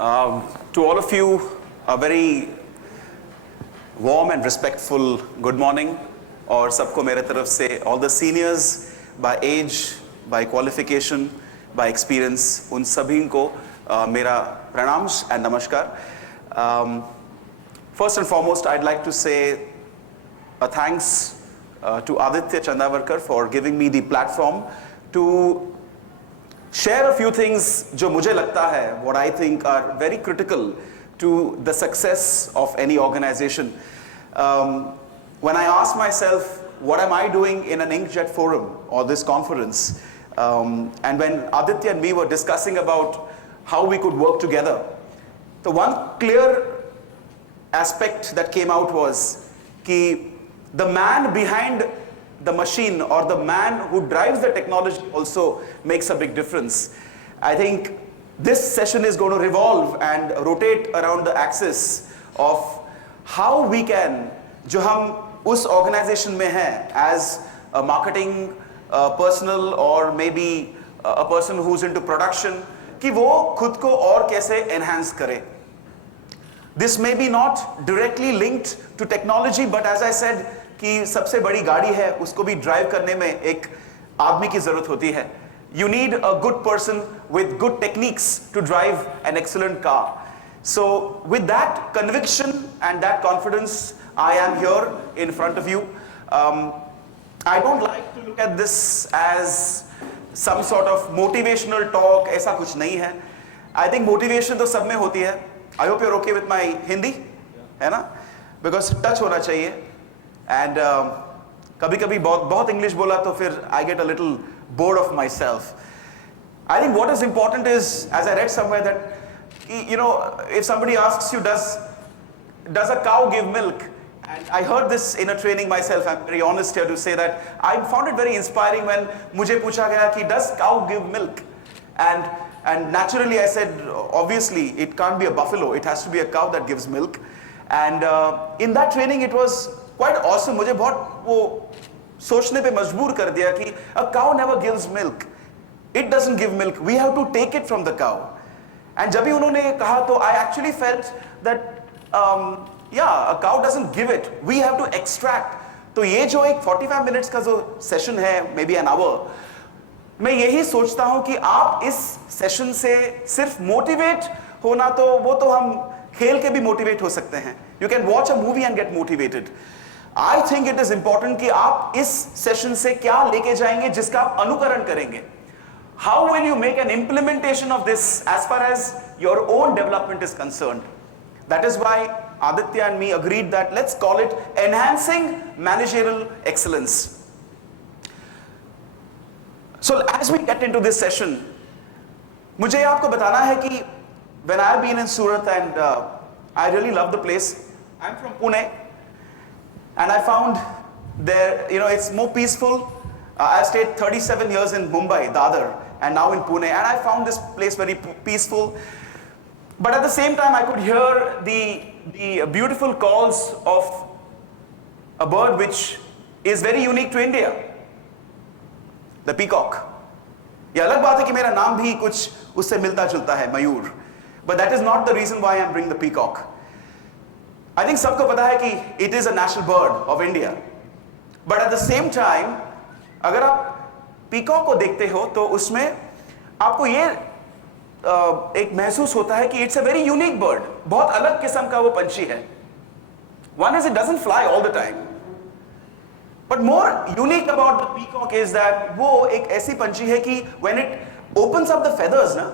To all of you, a very warm and respectful good morning. और सबको मेरे तरफ से all the seniors by age, by qualification, by experience, उन सभी को मेरा प्रणाम and namaskar. First and foremost, I'd like to say a thanks to Aditya Chandavarkar for giving me the platform to share a few things जो मुझे लगता है what I think are very critical to the success of any organization. When I ask myself what am I doing in an Inkjet forum or this conference, and when Aditya and me were discussing about how we could work together, the one clear aspect that came out was कि the man behind the machine or the man who drives the technology also makes a big difference. I think this session is going to revolve and rotate around the axis of how we can, जो हम उस organization में हैं, as a marketing personnel or maybe a person who's into production, कि वो खुद को और कैसे enhance करे. This may be not directly linked to technology, but as I said, कि सबसे बड़ी गाड़ी है उसको भी ड्राइव करने में एक आदमी की जरूरत होती है. You need a good person with good techniques to drive an excellent car. So with that conviction and that confidence, I am here in front of you. I don't like to look at this as some sort of motivational talk. ऐसा कुछ नहीं है. I think motivation तो सब में होती है. I hope you're okay with my Hindi, है ना? Because touch होना चाहिए. And कभी-कभी बहुत English बोला तो फिर I get a little bored of myself. I think what is important is, as I read somewhere, that you know, if somebody asks you, does a cow give milk? And I heard this in a training myself. I'm very honest here to say that I found it very inspiring when मुझे पूछा गया कि does cow give milk? And naturally I said, obviously it can't be a buffalo. It has to be a cow that gives milk. And in that training it was quite awesome. मुझे बहुत वो सोचने पे मजबूर कर दिया कि a cow never gives milk. It doesn't give milk. We have to take it from the cow. And जब भी उन्होंने कहा तो I actually felt that yeah, a cow doesn't give it. We have to extract. तो ये जो एक 45 minutes का जो session है, maybe an hour, मैं यही सोचता हूँ कि आप इस session से सिर्फ motivate होना तो वो तो हम खेल के भी motivate हो सकते हैं. You can watch a movie and get motivated. I think it is important कि आप इस session से क्या लेके जाएंगे जिसका आप अनुकरण करेंगे. How will you make an implementation of this as far as your own development is concerned? That is why Aditya and me agreed that let's call it enhancing managerial excellence. So as we get into this session, मुझे आपको बताना है कि when I've been in Surat and I really love the place. I'm from Pune and I found there, you know, it's more peaceful. I stayed 37 years in Mumbai, Dadar, and now in Pune, and I found this place very peaceful. But at the same time, I could hear the beautiful calls of a bird which is very unique to India, the peacock. ये अलग बात है कि मेरा नाम भी कुछ उससे मिलता जुलता है, मयूर. But that is not the reason why I'm bringing the peacock. I think सबको पता है कि it is a national bird of India. But at the same time, अगर आप peacock को देखते हो तो उसमें आपको ये एक महसूस होता है कि it's a very unique bird. बहुत अलग किस्म का वो पंछी है. One is it doesn't fly all the time. But more unique about the peacock is that वो एक ऐसी पंछी है कि when it opens up the feathers, ना,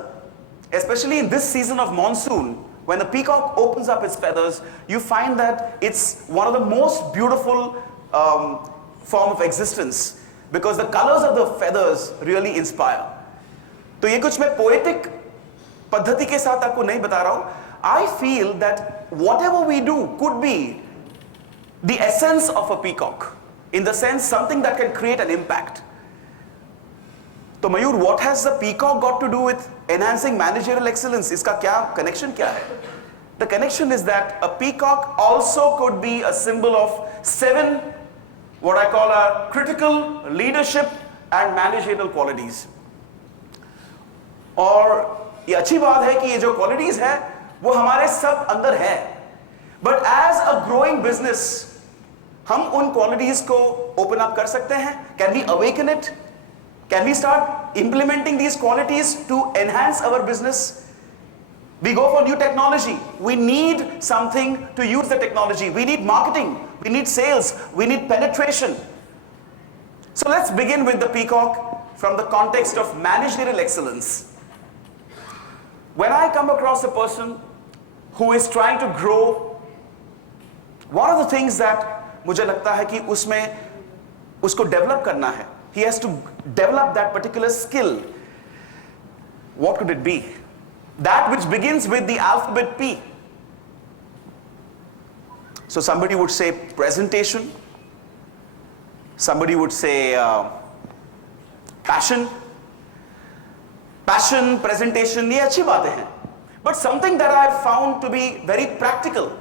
especially in this season of monsoon, when the peacock opens up its feathers, you find that it's one of the most beautiful form of existence because the colors of the feathers really inspire. तो ये कुछ मैं poetic पद्धति के साथ आपको नहीं बता रहा हूँ. I feel that whatever we do could be the essence of a peacock, in the sense something that can create an impact. तो मयूर, what has the peacock got to do with enhancing managerial excellence? इसका क्या connection क्या है? The connection is that a peacock also could be a symbol of 7 what I call are critical leadership and managerial qualities. और ये अच्छी बात है कि ये जो क्वालिटीज है वो हमारे सब अंदर है, but as a growing business हम उन क्वालिटीज को ओपन अप कर सकते हैं. Can we awaken it? Can we start implementing these qualities to enhance our business? We go for new technology. We need something to use the technology. We need marketing. We need sales. We need penetration. So let's begin with the peacock from the context of managerial excellence. When I come across a person who is trying to grow, one of the things that मुझे लगता है कि उसमें उसको develop करना है, he has to develop that particular skill. What could it be? That which begins with the alphabet P. So somebody would say presentation, somebody would say passion. Passion, presentation, ये अच्छी बातें हैं. But something that I have found to be very practical,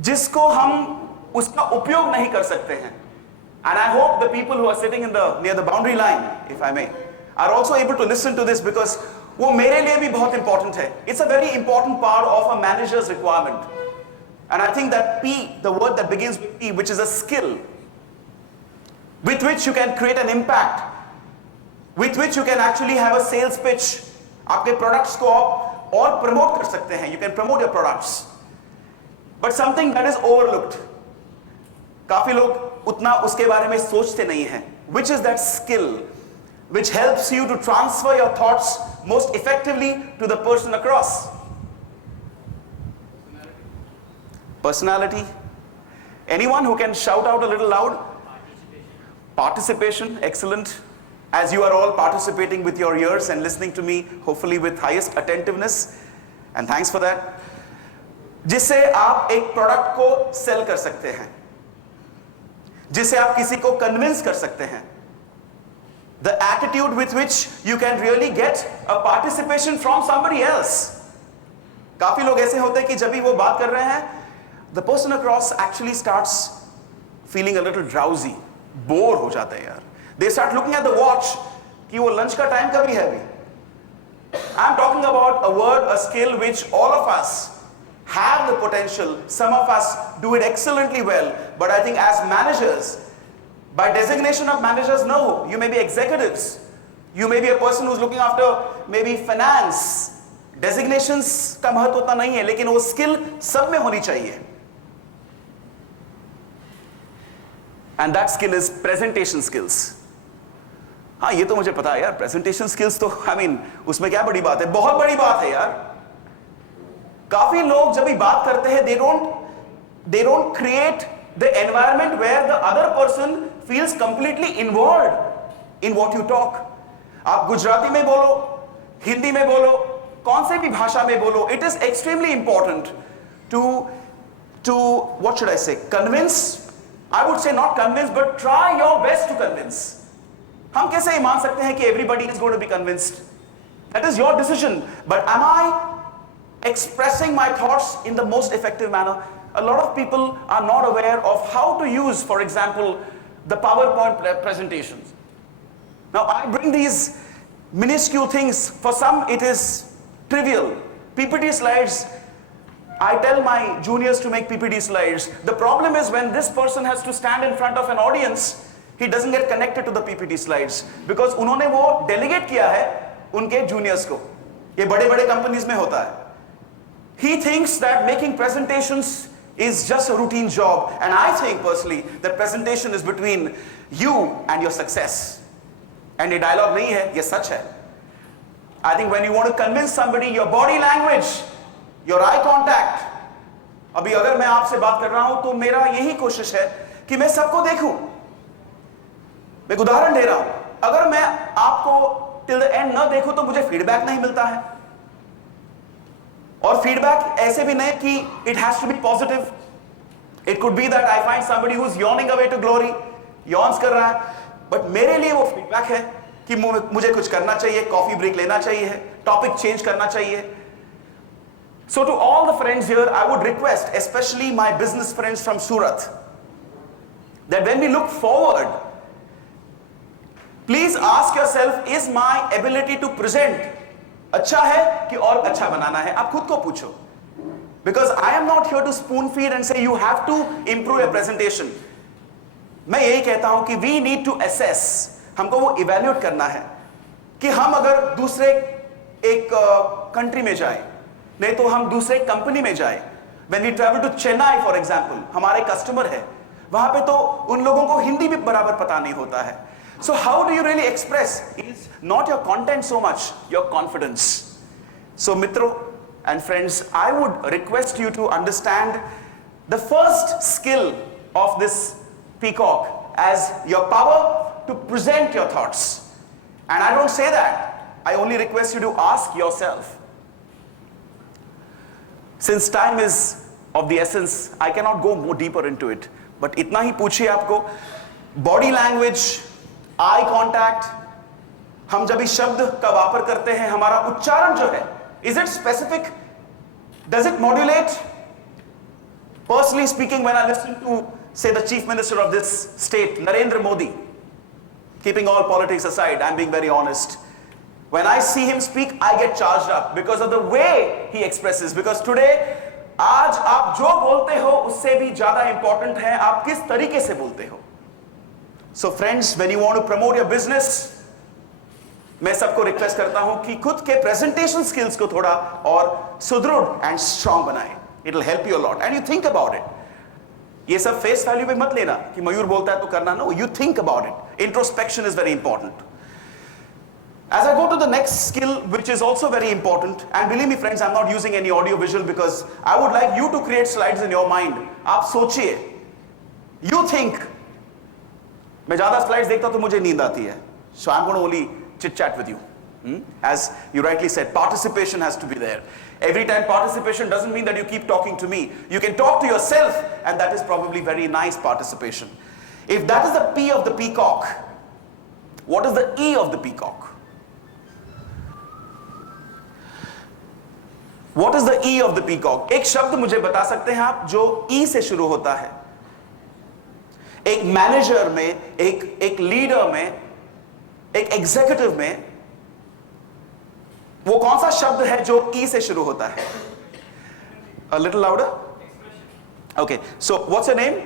जिसको हम उसका उपयोग नहीं कर सकते हैं. And I hope the people who are sitting near the boundary line, if I may, are also able to listen to this, because वो मेरे लिए भी बहुत important है. It's a very important part of a manager's requirement. And I think that P, the word that begins with P, which is a skill, with which you can create an impact, with which you can actually have a sales pitch. आपके products को आप और promote कर सकते हैं. You can promote your products. But something that is overlooked. काफी लोग उतना उसके बारे में सोचते नहीं हैं. Which is that skill which helps you to transfer your thoughts most effectively to the person across? Personality. Anyone who can shout out a little loud? Participation. Excellent. As you are all participating with your ears and listening to me, hopefully with highest attentiveness, and thanks for that. जिससे आप एक product को cell कर सकते हैं, जिससे आप किसी को कन्विंस कर सकते हैं. The attitude with which you can really get a participation from somebody else. काफी लोग ऐसे होते हैं कि जब भी वो बात कर रहे हैं, the person across actually starts feeling a little drowsy, bore हो जाते हैं यार. They start looking at the watch कि वो लंच का टाइम कभी है अभी. I'm talking about a word, a skill which all of us have the potential. Some of us do it excellently well, but I think as managers, by designation of managers, no, you may be executives, you may be a person who's looking after maybe finance. Designations का महत्व उतना नहीं है, लेकिन वो skill सब में होनी चाहिए. And that skill is presentation skills. हाँ, ये तो मुझे पता है यार, presentation skills तो I mean उसमें क्या बड़ी बात है? बहुत बड़ी बात है यार. काफी लोग जब भी बात करते हैं, they don't create the environment where the other person feels completely involved in what you talk. आप गुजराती में बोलो, हिंदी में बोलो, कौन से भी भाषा में बोलो, it is extremely important to what should I say, convince. I would say not convince, but try your best to convince. हम कैसे ये मान सकते हैं कि everybody is going to be convinced? That is your decision. But am I expressing my thoughts in the most effective manner? A lot of people are not aware of how to use, for example, the PowerPoint presentations. Now I bring these minuscule things. For some it is trivial. PPT slides, I tell my juniors to make PPT slides. The problem is when this person has to stand in front of an audience, he doesn't get connected to the PPT slides because उन्होंने वो delegate किया है उनके juniors को. ये बड़े-बड़े companies में होता है. He thinks that making presentations is just a routine job, and I think personally that presentation is between you and your success. And ये dialogue नहीं है, ये सच है. I think when you want to convince somebody, your body language, your eye contact. अभी अगर मैं आपसे बात कर रहा हूं तो मेरा यही कोशिश है कि मैं सबको देखूं. मैं एक उदाहरण दे रहा हूं. अगर मैं आपको till the end न देखूं तो मुझे फीडबैक नहीं मिलता है. और फीडबैक ऐसे भी नहीं कि it has to be positive. It could be that I find somebody who's yawning away to glory, yawns कर रहा है, but मेरे लिए वो फीडबैक है कि मुझे कुछ करना चाहिए, कॉफी ब्रेक लेना चाहिए, टॉपिक चेंज करना चाहिए. So to all the friends here, I would request, especially my business friends from Surat, that when we look forward, please ask yourself, is my ability to present अच्छा है कि और अच्छा बनाना है? आप खुद को पूछो. Because I am not here to spoon feed and say you have to improve your presentation. मैं यही कहता हूं कि we need to assess. हमको वो evaluate करना है कि हम अगर दूसरे एक कंट्री में जाए, नहीं तो हम दूसरे कंपनी में जाए. When we travel to Chennai for example, हमारे कस्टमर है वहां पे, तो उन लोगों को हिंदी भी बराबर पता नहीं होता है. So how do you really express? Is not your content so much, your confidence. So मित्रों and friends, I would request you to understand the first skill of this peacock as your power to present your thoughts. And I don't say that. I only request you to ask yourself. Since time is of the essence, I cannot go more deeper into it. But इतना ही पूछिए आपको, body language, eye contact, हम जब इस शब्द का वापर करते हैं, हमारा उच्चारण जो है, is it specific? Does it modulate? Personally speaking, when I listen to, say, the Chief Minister of this state, Narendra Modi, keeping all politics aside, I'm being very honest. When I see him speak, I get charged up because of the way he expresses. Because today, आज आप जो बोलते हो उससे भी ज्यादा important है आप किस तरीके से बोलते हो. So friends, when you want to promote your business, मैं सबको रिक्वेस्ट करता हूं कि खुद के प्रेजेंटेशन स्किल्स को थोड़ा और सुदृढ़ एंड स्ट्रांग बनाएं. It will help you a lot and you think about it. ये सब फेस वैल्यू पे मत लेना कि मयूर बोलता है तो करना. No, you think about it. Introspection is very important. As I go to the next skill, which is also very important, and believe me friends, I'm not using any audio visual because I would like you to create slides in your mind. आप सोचिए, you think. मैं ज्यादा slides देखता तो मुझे नींद आती है. So I'm going to only chit chat with you. As you rightly said, participation has to be there. Every time participation doesn't mean that you keep talking to me. You can talk to yourself, and that is probably very nice participation. If that is the P of the peacock, what is the E of the peacock? What is the E of the peacock? एक शब्द मुझे बता सकते हैं आप जो E से शुरू होता है. एक मैनेजर में, एक लीडर में, एक एग्जीक्यूटिव में, वो कौन सा शब्द है जो E से शुरू होता है? A little louder? Okay, so what's your name?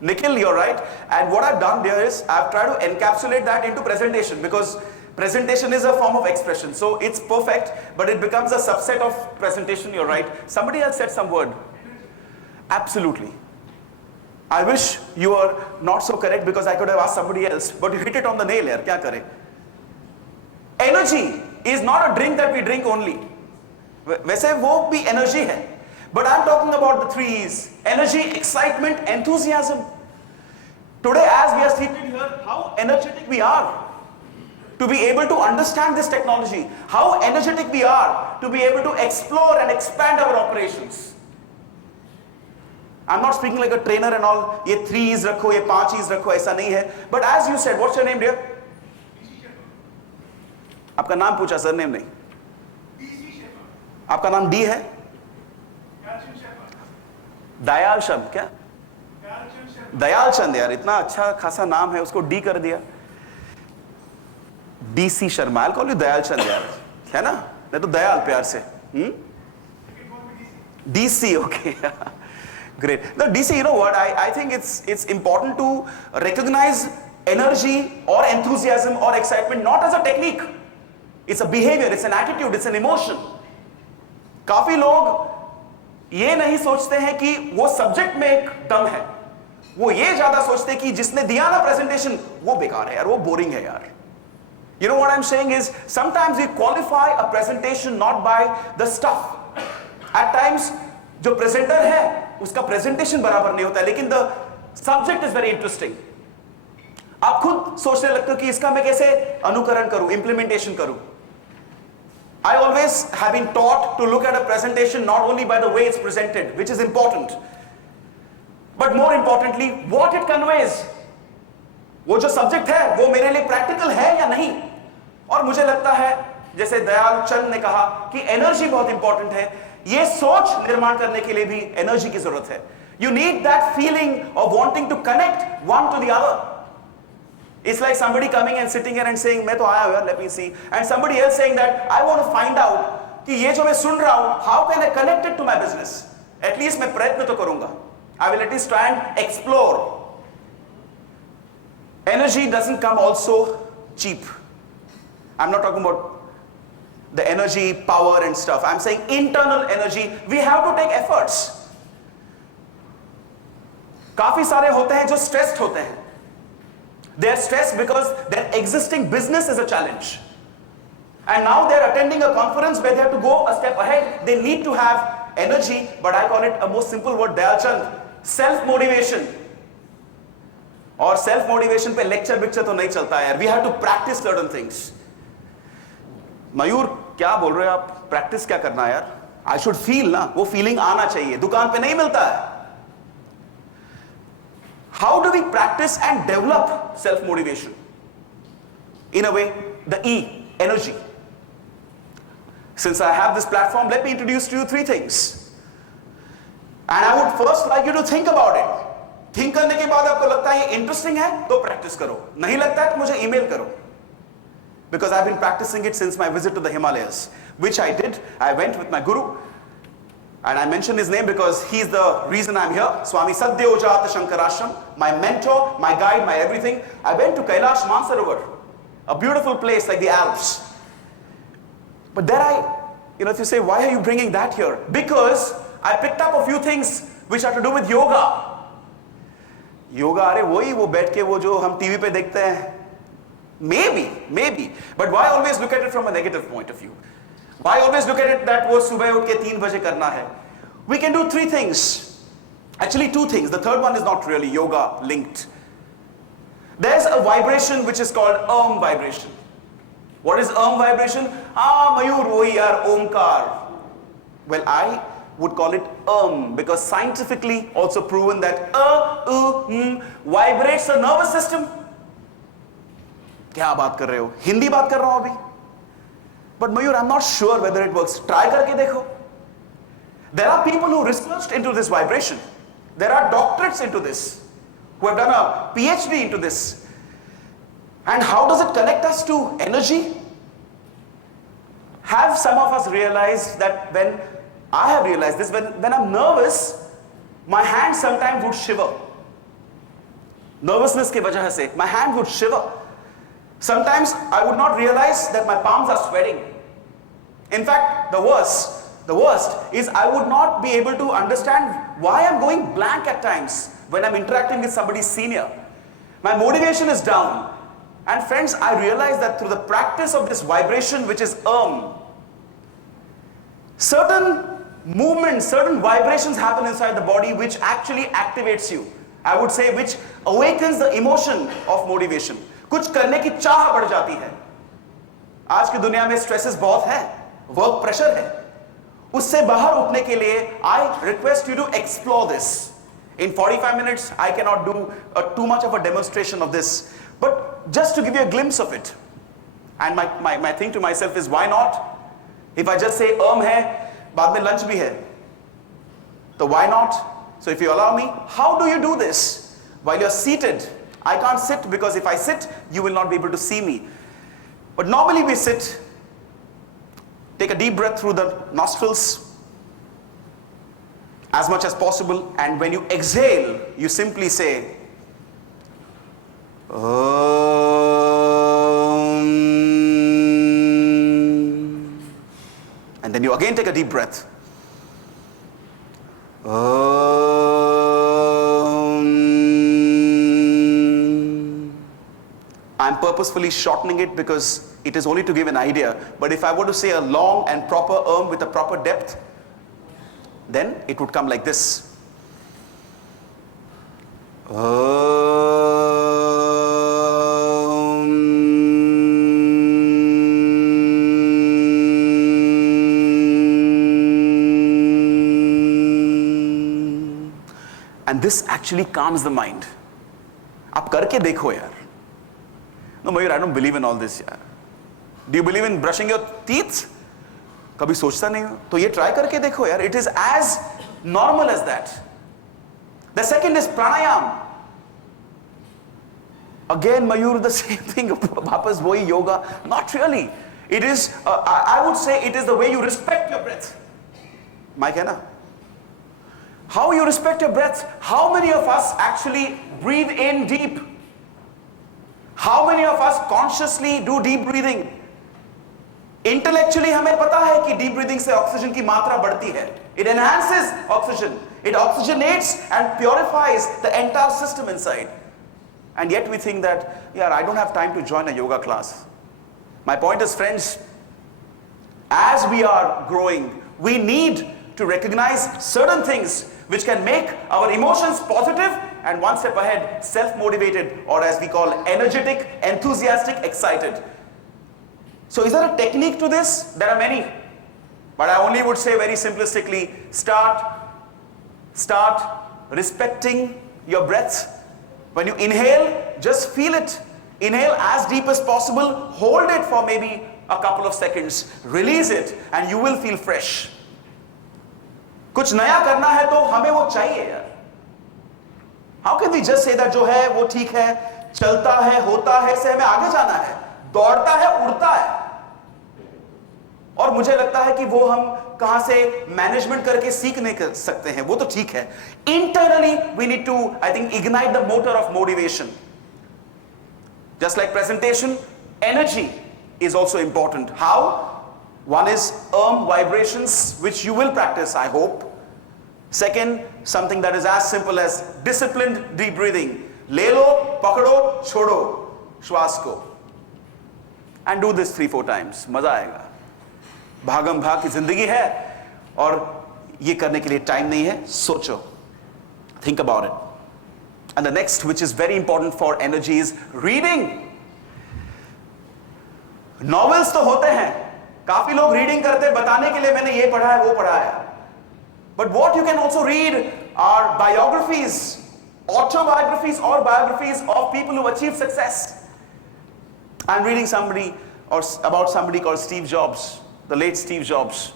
Nikhil, you're right. And what I've done there is I've tried to encapsulate that into presentation because presentation is a form of expression. So it's perfect, but it becomes a subset of presentation, you're right. Somebody else said some word. Absolutely. I wish you were not so correct because I could have asked somebody else, but you hit it on the nail yaar, kya kare? Energy is not a drink that we drink only. वैसे वो भी energy है. But I'm talking about the three E's. Energy, excitement, enthusiasm. Today as we are seated here, how energetic we are to be able to understand this technology. How energetic we are to be able to explore and expand our operations. I'm not speaking like a trainer and all. ये 3 E's रखो, ये 5 E's रखो, ऐसा नहीं है. But as you said, what's your name, dear? आपका नाम पूछा, सर नेम नहीं. आपका नाम डी है? दयाल शब्द क्या? दयाल चंद. यार इतना अच्छा खासा नाम है, उसको डी कर दिया. DC Sharma. I'll call you Dayal Chand यार, है ना? नहीं तो दयाल प्यार से. DC, okay. Great. Now DC, you know what? I think it's important to recognize energy or enthusiasm or excitement not as a technique. It's a behavior, it's an attitude, it's an emotion. काफी लोग ये नहीं सोचते हैं कि वो subject में एक दम है. वो ये ज्यादा सोचते हैं कि जिसने दिया ना प्रेजेंटेशन वो बेकार है यार, वो बोरिंग है यार. You know what I'm saying is sometimes we qualify a presentation not by the stuff. At times जो प्रेजेंटर है उसका प्रेजेंटेशन बराबर नहीं होता है, लेकिन the subject is very interesting. आप खुद सोचने लगते हो कि इसका मैं कैसे अनुकरण करूं, implementation करूं. I always have been taught to look at a presentation not only by the way it's presented, which is important, but more importantly what it conveys. वो जो सब्जेक्ट है वो मेरे लिए प्रैक्टिकल है या नहीं. और मुझे लगता है जैसे दयाल चंद ने कहा कि एनर्जी बहुत इंपॉर्टेंट है. ये सोच निर्माण करने के लिए भी एनर्जी की जरूरत है. You need that feeling of wanting to connect one to the other. It's like somebody coming and sitting here and saying, मैं तो आया हूँ, let me see. And somebody else saying that, I want to find out कि ये जो मैं सुन रहा हूँ, how can I connect it to my business? At least मैं प्रयत्न तो करूँगा. I will at least try and explore. Energy doesn't come also cheap. I'm not talking about the energy, power and stuff. I'm saying internal energy. We have to take efforts. काफी सारे होते हैं जो stressed होते हैं. They are stressed because their existing business is a challenge. And now they are attending a conference where they have to go a step ahead. They need to have energy, but I call it a more simple word, Dayalchand, self-motivation. और self motivation पे lecture picture तो नहीं चलता है यार. We have to practice certain things. Mayur क्या बोल रहे हो आप? प्रैक्टिस क्या करना है यार? आई शुड फील ना, वो फीलिंग आना चाहिए, दुकान पे नहीं मिलता है. How do we practise and develop self motivation? In a way, the E, energy. Since I have this platform, let me introduce to you 3 things. And I would first like you to think about it. Think करने के बाद आपको लगता है ये interesting है तो practice करो, नहीं लगता है तो मुझे ईमेल करो. Because I've been practicing it since my visit to the Himalayas, which I did. I went with my guru, and I mention his name because he's the reason I'm here. Swami Satyojata Shankarashram, my mentor, my guide, my everything. I went to Kailash Mansarovar, a beautiful place like the Alps. But there if you say, why are you bringing that here? Because I picked up a few things which have to do with yoga. Yoga, अरे वही वो बैठ के वो जो हम TV पे देखते हैं. Maybe. But why always look at it from a negative point of view? Why always look at it that वो सुबह उठ के 3 बजे करना है? We can do 3 things. Actually 2 things. The third one is not really yoga linked. There's a vibration which is called vibration. What is vibration? Mayur वही यार, Omkar. Well, I would call it because scientifically also proven that vibrates the nervous system. क्या बात कर रहे हो? हिंदी बात कर रहा हूं अभी. But Mayur, I'm not sure whether it works. Try करके देखो. There are people who researched into this vibration. There are doctorates into this, who have done a PhD into this. And how does it connect us to energy? Have some of us realized that I have realized this, when I'm nervous, my hand sometimes would shiver. Nervousness की वजह से my hand would shiver. Sometimes I would not realize that my palms are sweating. In fact, the worst is I would not be able to understand why I'm going blank at times when I'm interacting with somebody senior. My motivation is down. And friends, I realize that through the practice of this vibration, which is certain movements, certain vibrations happen inside the body which actually activates you. I would say which awakens the emotion of motivation. कुछ करने की चाह बढ़ जाती है. आज की दुनिया में स्ट्रेसेस बहुत है, वर्क प्रेशर है. उससे बाहर उठने के लिए I request you to explore this. In 45 minutes, I cannot do too much of a demonstration of this, but just to give you a glimpse of it. And my thing to myself is, why not? If I just say है, बाद में lunch भी है, तो why not? So if you allow me, how do you do this? While you're seated, I can't sit because if I sit, you will not be able to see me. But normally we sit, take a deep breath through the nostrils as much as possible, and when you exhale, you simply say, and then you again take a deep breath. I'm purposefully shortening it because it is only to give an idea. But if I were to say a long and proper with a proper depth, then it would come like this. And this actually calms the mind. आप करके देखो यार. No, Mayur, I don't believe in all this यार. Do you believe in brushing your teeth? कभी सोचता नहीं हो? तो ये try करके देखो यार. It is as normal as that. The second is pranayam. Again, Mayur, the same thing. Vapas wohi yoga. Not really. It is, I would say, it is the way you respect your breath. Mike, hai na? How you respect your breath. How many of us actually breathe in deep? How many of us consciously do deep breathing? Intellectually हमें पता है कि deep breathing से oxygen की मात्रा बढ़ती है. It enhances oxygen. It oxygenates and purifies the entire system inside. And yet we think that, yeah, I don't have time to join a yoga class. My point is, friends, as we are growing, we need to recognize certain things which can make our emotions positive and one step ahead, self-motivated, or as we call energetic, enthusiastic, excited. So is there a technique to this? There are many. But I only would say very simplistically, start respecting your breath. When you inhale, just feel it. Inhale as deep as possible, hold it for maybe a couple of seconds, release it, and you will feel fresh. कुछ नया करना है तो हमें वो चाहिए यार. How can we just say that जो है वो ठीक है, चलता है, होता है, से हमें आगे जाना है, दौड़ता है, उड़ता है. और मुझे लगता है कि वो हम कहां से मैनेजमेंट करके सीख नहीं कर सकते हैं. वो तो ठीक है. Internally, we need to, I think, ignite the motor of motivation. Just like presentation, energy is also important. How? One is vibrations, which you will practice, I hope. Second, something that is as simple as disciplined deep breathing. Le lo, pakdo, chodo, shwas ko. And do this 3-4 times. Maza aayega. भागम भाग की जिंदगी है और ये करने के लिए time नहीं है. सोचो. Think about it. And the next, which is very important for energy, is reading. Novels तो होते हैं. काफी लोग reading करते हैं बताने के लिए मैंने ये पढ़ा है वो पढ़ा है. But what you can also read are biographies, autobiographies or biographies of people who achieved success. I'm reading about somebody called Steve Jobs, the late Steve Jobs.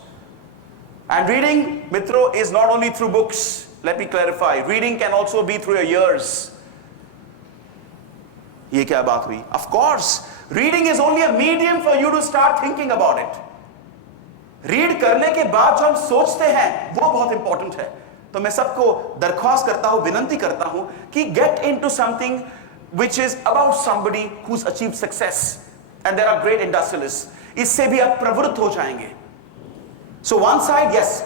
And reading, Mitro, is not only through books. Let me clarify. Reading can also be through your ears. ये क्या बात हुई? Of course, reading is only a medium for you to start thinking about it. Read करने के बाद जो हम सोचते हैं वो बहुत इंपॉर्टेंट है. तो मैं सबको दरख्वास्त करता हूं, विनंती करता हूं कि get into something which is about somebody who has achieved success. And there are great industrialists. इससे भी आप प्रवृत्त हो जाएंगे. So one side, yes,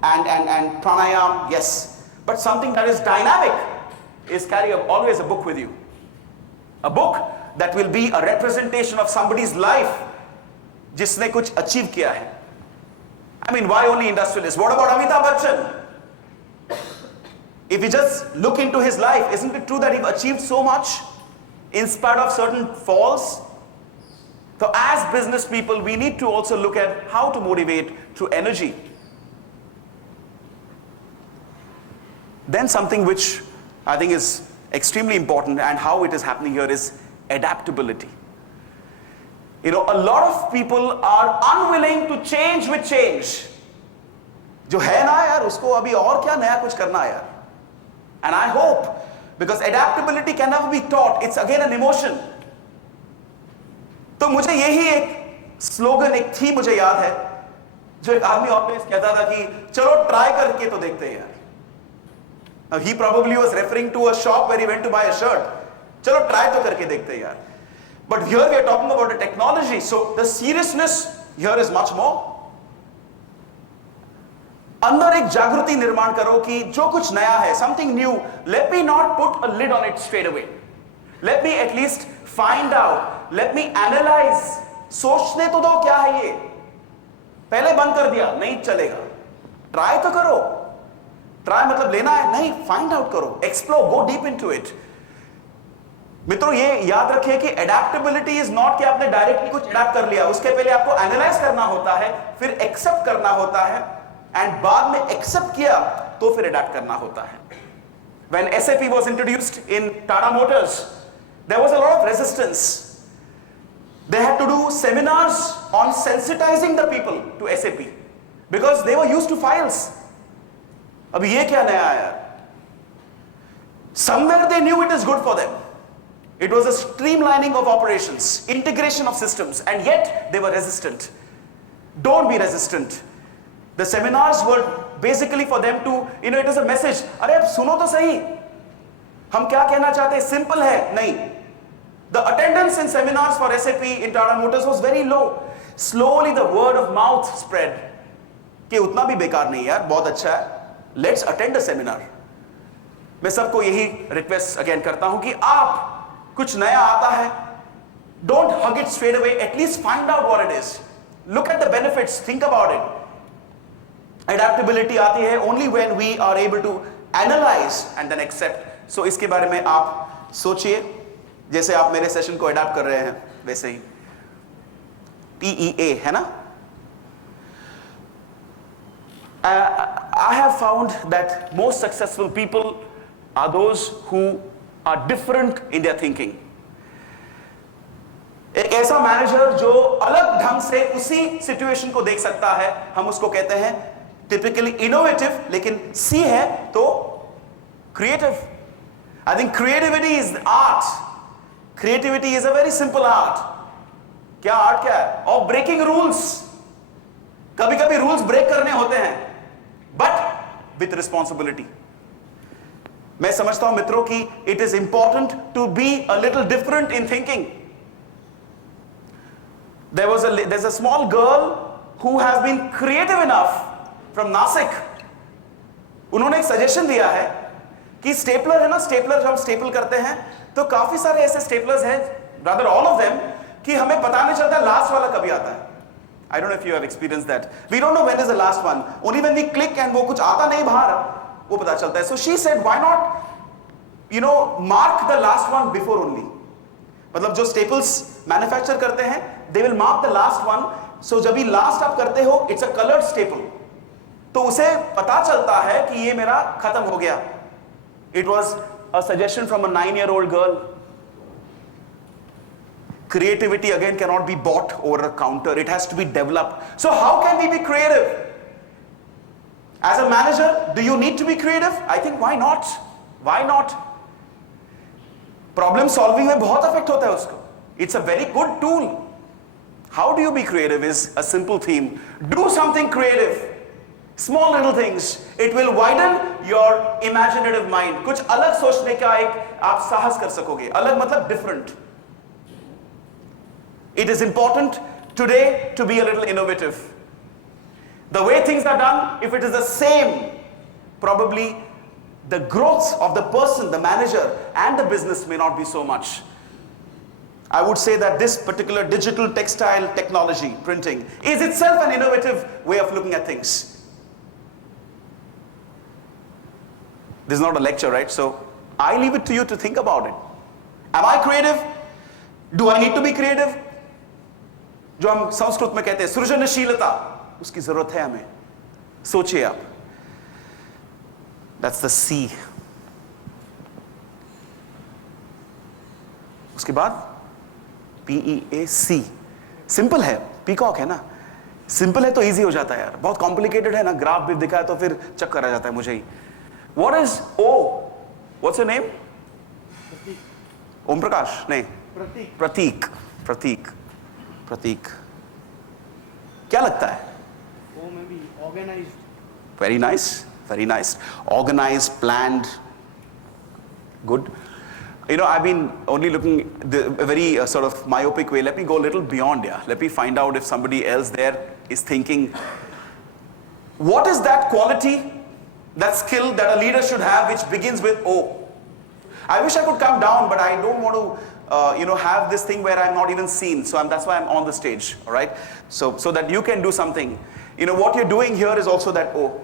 and pranayam, yes, but something that is dynamic is carry always a book with you. A book that will be a representation of somebody's life जिसने कुछ achieve किया है. I mean, why only industrialists? What about Amitabh Bachchan? If you just look into his life, isn't it true that he achieved so much in spite of certain falls? So as business people, we need to also look at how to motivate through energy. Then something which I think is extremely important and how it is happening here is adaptability. You know, a lot of people are unwilling to change with change. जो है ना यार, उसको अभी और क्या नया कुछ करना है यार. And I hope, because adaptability can never be taught, it's again an emotion. तो मुझे यही एक स्लोगन, एक थी मुझे याद है, जो एक आदमी ऑलवेज कहता था कि चलो ट्राई करके तो देखते हैं यार. Now he probably was referring to a shop where he went to buy a shirt. चलो ट्राई तो करके देखते हैं यार. But here we are talking about a technology, so the seriousness here is much more. अंदर एक जागृति निर्माण करो कि जो कुछ नया है, something new, let me not put a lid on it straight away. Let me at least find out, let me analyze. सोचने तो दो क्या है ये. पहले बंद कर दिया, नहीं चलेगा. ट्राई तो करो. ट्राई मतलब लेना है, नहीं, फाइंड आउट करो, explore, go deep into it. मित्रों, ये याद रखिए कि एडेप्टेबिलिटी इज नॉट कि आपने डायरेक्टली कुछ एडेप्ट कर लिया. उसके पहले आपको एनालाइज करना होता है, फिर एक्सेप्ट करना होता है, एंड बाद में एक्सेप्ट किया तो फिर एडेप्ट करना होता है. When SAP was introduced in Tata Motors, there was a lot of resistance. They had to do seminars on sensitizing the people to SAP because they were used to files. अभी ये क्या नया है? Somewhere they knew it is good for them. It was a streamlining of operations, integration of systems, and yet they were resistant. Don't be resistant. The seminars were basically for them to, it is a message. अरे अब सुनो तो सही, हम क्या कहना चाहते हैं? Simple है, नहीं. The attendance in seminars for SAP in Tata Motors was very low. Slowly the word of mouth spread. कि उतना भी बेकार नहीं यार, बहुत अच्छा है. Let's attend a seminar. मैं सबको यही रिक्वेस्ट अगेन करता हूं कि आप कुछ नया आता है, don't hug it straight away, at least find out what it is. Look at the benefits, think about it. Adaptability आती है only when we are able to analyze and then accept. So इसके बारे में आप सोचिए, जैसे आप मेरे सेशन को अडैप्ट कर रहे हैं वैसे ही. TEA है ना? I have found that most successful people are those who are different in their thinking. एक ऐसा मैनेजर जो अलग ढंग से उसी सिचुएशन को देख सकता है, हम उसको कहते हैं टिपिकली इनोवेटिव, लेकिन C है तो creative. I think creativity is art. Creativity is a very simple art. क्या आर्ट क्या है? Of breaking rules. कभी कभी रूल्स ब्रेक करने होते हैं, बट विथ रिस्पॉन्सिबिलिटी. मैं समझता हूं मित्रों कि it is important to be a little different in thinking. there's a small girl who has been creative enough from Nasik. उन्होंने एक सजेशन दिया है कि स्टेपलर है ना, स्टेपलर हम स्टेपल करते हैं तो काफी सारे ऐसे स्टेपलर्स हैं, rather all of them, कि हमें पता नहीं चलता लास्ट वाला कभी आता है. I don't know if you have experienced that. We don't know when is the last one. Only when we click and वो कुछ आता नहीं बाहर, वो पता चलता है. So she said, why not, mark the last one before only. मतलब जो staples manufacture करते हैं, they will mark the last one. So जब भी last आप करते हो, it's a colored staple. तो उसे पता चलता है कि ये मेरा खत्म हो गया. It was a suggestion from a 9-year-old girl. Creativity again cannot be bought over a counter. It has to be developed. So how can we be creative? As a manager, do you need to be creative? I think why not? Why not? Problem solving में बहुत affect होता है उसको. It's a very good tool. How do you be creative is a simple theme. Do something creative. Small little things. It will widen your imaginative mind. कुछ अलग सोचने का एक आप साहस कर सकोगे. अलग मतलब different. It is important today to be a little innovative. The way things are done, if it is the same, probably the growth of the person, the manager, and the business may not be so much. I would say that this particular digital textile technology, printing, is itself an innovative way of looking at things. This is not a lecture, right? So I leave it to you to think about it. Am I creative? Do I need to be creative? जो हम संस्कृत में कहते हैं सृजनशीलता, उसकी जरूरत है हमें. सोचिए आप. That's the C. उसके बाद PEAC. सिंपल है, पीकॉक है ना. सिंपल है तो इजी हो जाता है यार. बहुत कॉम्प्लिकेटेड है ना, ग्राफ भी दिखाया तो फिर चक्कर आ जाता है मुझे ही. What is O? What's your name? Om Prakash? नहीं, प्रतीक. प्रतीक. प्रतीक. क्या लगता है? वो में भी organized. Very nice, very nice. Organized, planned. Good. I've been only looking a very sort of myopic way. Let me go a little beyond here. Let me find out if somebody else there is thinking. What is that quality, that skill that a leader should have which begins with O? I wish I could come down, but I don't want to have this thing where I'm not even seen. So that's why I'm on the stage, all right? So that you can do something. What you're doing here is also that O.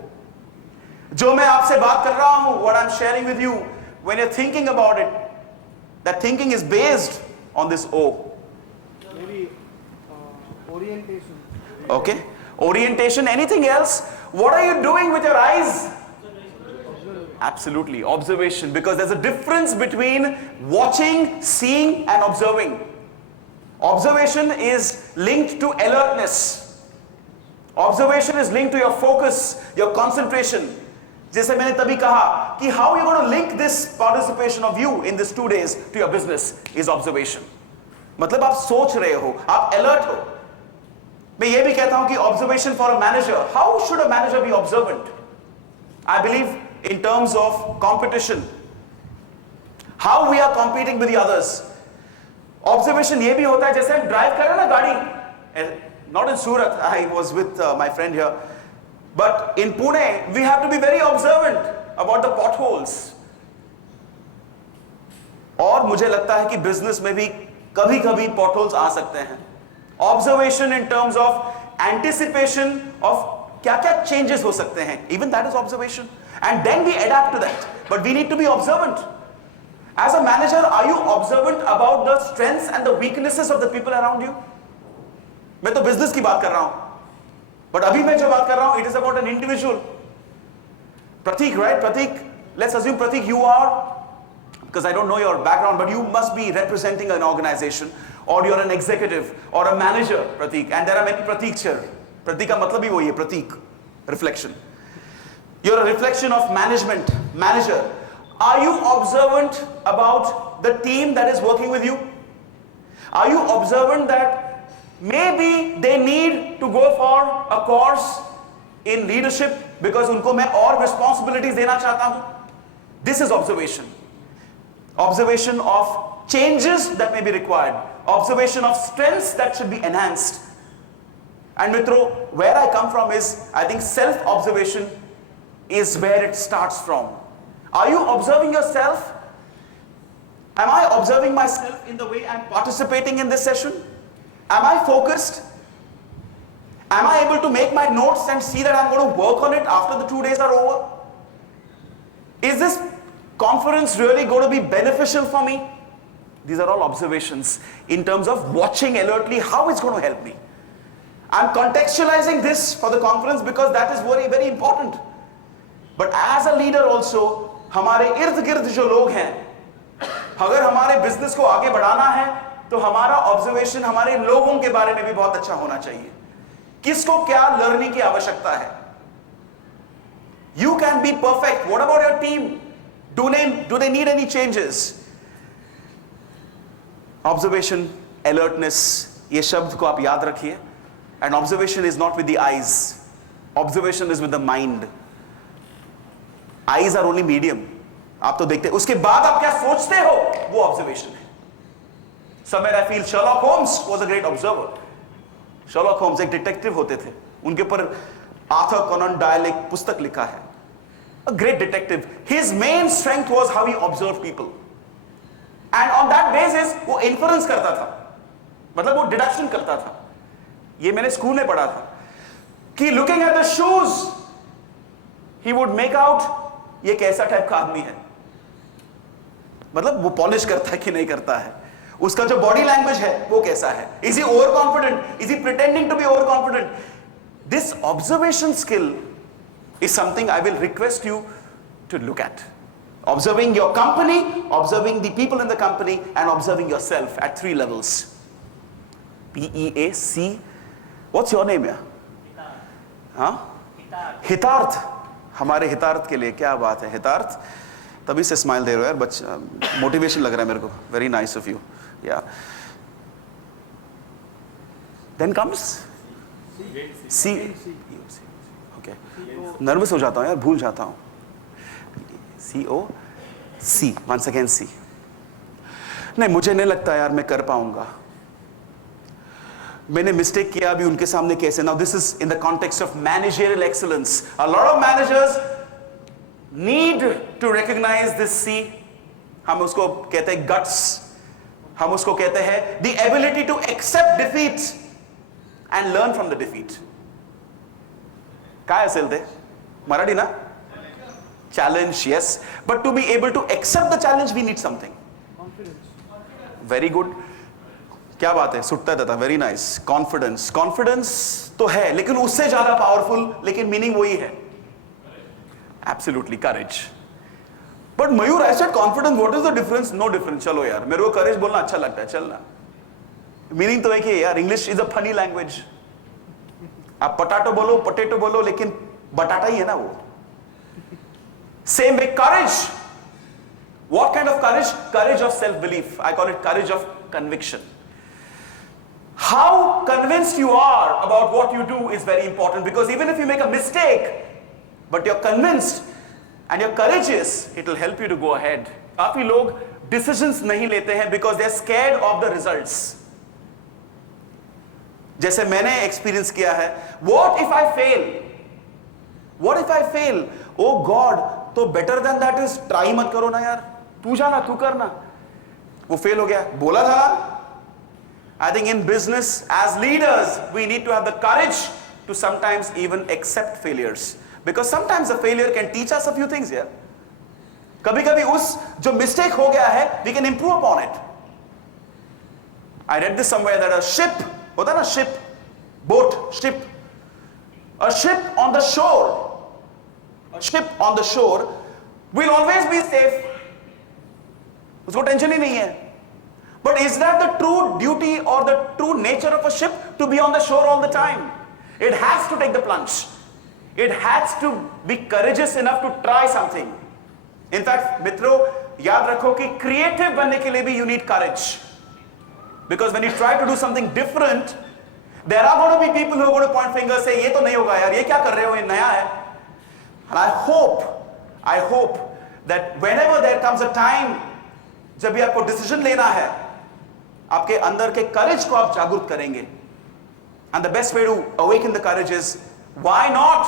जो मैं आपसे बात कर रहा हूँ, what I'm sharing with you, when you're thinking about it, that thinking is based on this O. Maybe orientation. Okay? Orientation, anything else? What are you doing with your eyes? Absolutely, observation, because there's a difference between watching, seeing, and observing. Observation is linked to alertness. Observation is linked to your focus, your concentration. जैसे मैंने तभी कहा कि how you going to link this participation of you in this 2 days to your business is observation. मतलब आप सोच रहे हो, आप अलर्ट हो. मैं ये भी कहता हूं कि observation for a manager, how should a manager be observant? I believe in terms of competition, how we are competing with the others. Observation ये भी होता है जैसे हम ड्राइव कर रहे हैं ना गाड़ी, not in Surat, I was with my friend here, but in Pune we have to be very observant about the potholes. और मुझे लगता है कि बिजनेस में भी कभी कभी पॉटहोल्स आ सकते हैं. Observation in terms of anticipation of क्या क्या चेंजेस हो सकते हैं, even that is observation, and then we adapt to that. But we need to be observant. As a manager, are you observant about the strengths and the weaknesses of the people around you? मैं तो business की बात कर रहा हूं, but अभी मैं जो बात कर रहा हूं, it is about an individual. Pratik, right? Pratik, let's assume Pratik, you are, because I don't know your background, but you must be representing an organization, or you're an executive or a manager, Pratik, and there are many Pratiks here. Pratik का मतलब ही वही है, Pratik, reflection. You're a reflection of management, manager. Are you observant about the team that is working with you? Are you observant that maybe they need to go for a course in leadership because उनको मैं और responsibilities देना चाहता हूं? This is observation. Observation of changes that may be required. Observation of strengths that should be enhanced. And mitro, where I come from is, I think self-observation is where it starts from. Are you observing yourself? Am I observing myself in the way I'm participating in this session? Am I focused? Am I able to make my notes and see that I'm going to work on it after the 2 days are over? Is this conference really going to be beneficial for me? These are all observations in terms of watching alertly how it's going to help me. I'm contextualizing this for the conference because that is very, very important. But as a leader also, हमारे इर्द गिर्द जो लोग हैं, अगर हमारे business को आगे बढ़ाना है तो हमारा ऑब्जर्वेशन हमारे लोगों के बारे में भी बहुत अच्छा होना चाहिए. किसको क्या लर्निंग की आवश्यकता है? You can be perfect. What about your team? Do they need any changes? Observation, alertness, ये शब्द को आप याद रखिए. And observation is not with the eyes. Observation is with the mind. Eyes are only medium. आप तो देखते हैं, उसके बाद आप क्या सोचते हो वो ऑब्जर्वेशन है. Somewhere I feel Sherlock Holmes was a great observer. Sherlock Holmes एक डिटेक्टिव होते थे, उनके ऊपर आर्थर कॉनन डायल एक पुस्तक लिखा है. A great detective. His main strength was how he observed people. And on that basis वो inference करता था, मतलब वो डिडक्शन करता था. ये मैंने स्कूल में पढ़ा था कि looking at the shoes he would make out ये कैसा टाइप का आदमी है, मतलब वो पॉलिश करता है कि नहीं करता है, उसका जो बॉडी लैंग्वेज है वो कैसा है, is he over confident, is he pretending to be over confident. This observation skill is something I will request you to look at. Observing your company, observing the people in the company, and observing yourself at 3 levels. PEAC. What's your name here? हाँ? हितार्थ. हमारे हितार्थ के लिए क्या बात है. हितार्थ, तभी से smile दे रहे हो यार, बच्चा मोटिवेशन लग रहा है मेरे को. Very nice of you. या देन कम्स सी. ओके, नर्वस हो जाता हूँ यार, भूल जाता हूँ. C once again C. नहीं, मुझे नहीं लगता यार मैं कर पाऊंगा. मैंने मिस्टेक किया अभी उनके सामने कैसे. Now this is in the context of managerial excellence. A lot of managers need to recognise this C. हम उसको कहते हैं गट्स, हम उसको कहते हैं the ability to accept defeat and learn from the defeat. काय असेल ते मराठी ना? Challenge, yes, but to be able to accept the challenge we need something. Confidence. Very good. क्या बात है, सुटता था. Very nice. Confidence. Confidence तो है, लेकिन उससे ज्यादा powerful, लेकिन meaning वही है. Absolutely, courage. But Mayur, I said confidence. What is the difference? No difference. चलो यार, मेरे को courage बोलना अच्छा लगता है, चलना. Meaning तो है कि यार English is a funny language. आप potato बोलो, potato बोलो, लेकिन बटाटा ही है ना वो. Same way, courage. What kind of courage? Courage of self-belief. I call it courage of conviction. How convinced you are about what you do is very important, because even if you make a mistake, but you're convinced and you're courageous, it will help you to go ahead. काफी लोग decisions नहीं लेते हैं because they're scared of the results. जैसे मैंने experience किया है, what if I fail? What if I fail? Oh God, तो better than that is try मत करो ना यार, तू जाना, तू करना. वो fail हो गया, बोला था ना. I think in business, as leaders, we need to have the courage to sometimes even accept failures, because sometimes the failure can teach us a few things. Yeah, कभी-कभी उस जो mistake हो गया है, we can improve upon it. I read this somewhere that a ship, होता है ना ship, boat, ship, a ship on the shore, a ship on the shore will always be safe. उसको टेंशन ही नहीं है. But is that the true duty or the true nature of a ship, to be on the shore all the time? It has to take the plunge. It has to be courageous enough to try something. In fact, मित्रों, याद रखो कि creative बनने के लिए भी you need courage. Because when you try to do something different, there are going to be people who are going to point fingers, say, ये तो नहीं होगा यार, ये क्या कर रहे हो, ये नया है. And I hope that whenever there comes a time जब भी आपको decision लेना है, आपके अंदर के courage को आप जागरूक करेंगे. And the best way to awaken the courage is, why not?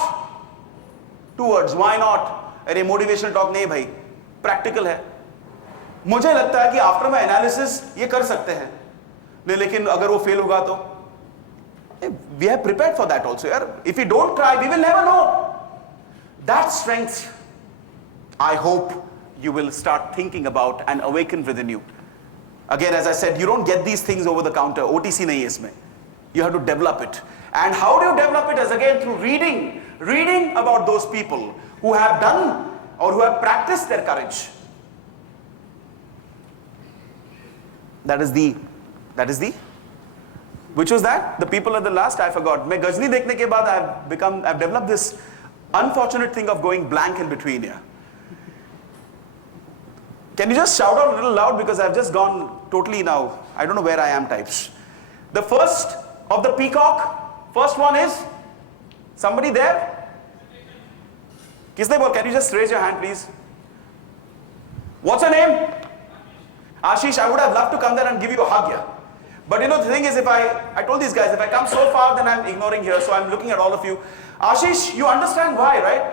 2 words, why not? अरे motivational talk नहीं भाई, practical है. मुझे लगता है कि after my analysis ये कर सकते हैं. नहीं, लेकिन अगर वो fail होगा तो we are prepared for that also. यार, if we don't try, we will never know. That strength, I hope you will start thinking about and awaken within you. Again, as I said, you don't get these things over the counter. OTC nahi hai isme. You have to develop it. And how do you develop it? As again, through reading about those people who have done or who have practiced their courage. That is the, which was that? The people at the last, I forgot. मैं गजनी देखने के बाद I've developed this unfortunate thing of going blank in between here. Can you just shout out a little loud, because I've just gone totally now, I don't know where I am types. The first of the peacock, first one is, somebody there? Kisne bol? Can you just raise your hand please? What's your name? Ashish, I would have loved to come there and give you a hug here. But you know, the thing is, if I told these guys, if I come so far, then I'm ignoring here, so I'm looking at all of you. Ashish, you understand why, right?